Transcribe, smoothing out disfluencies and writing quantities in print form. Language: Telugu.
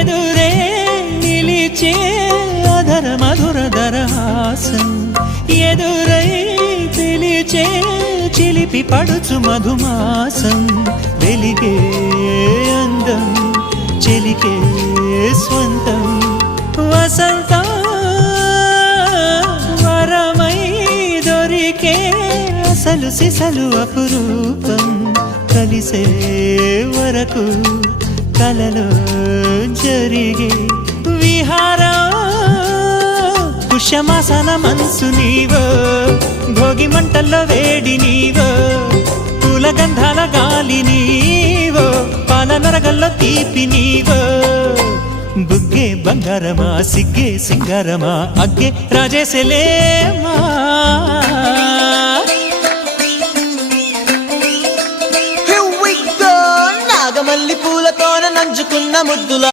ఎదురే నిలిచే అధర మధుర దరహాసం ఎదురై పిలిచే చిలిపి పడుచు మధుమాసం వెలిగే అందం చెలికే స్వంతం వసంతం వరమై దొరికే అసలు సిసలు అపురూపం కలిసే వరకు కలలో జరిగే విహారం పుష్యమాసన మనసు నీవో భోగి మంటల్లో వేడి నీవో పూల గంధాల గాలి నీవో పాల నరగల్లో తీపి నీవో బుగ్గే బంగారమా సిగ్గే సింగారమా అగ్గే రాజేసలేమా నాగమల్లి పూలతోన నంచుకున్న ముద్దుల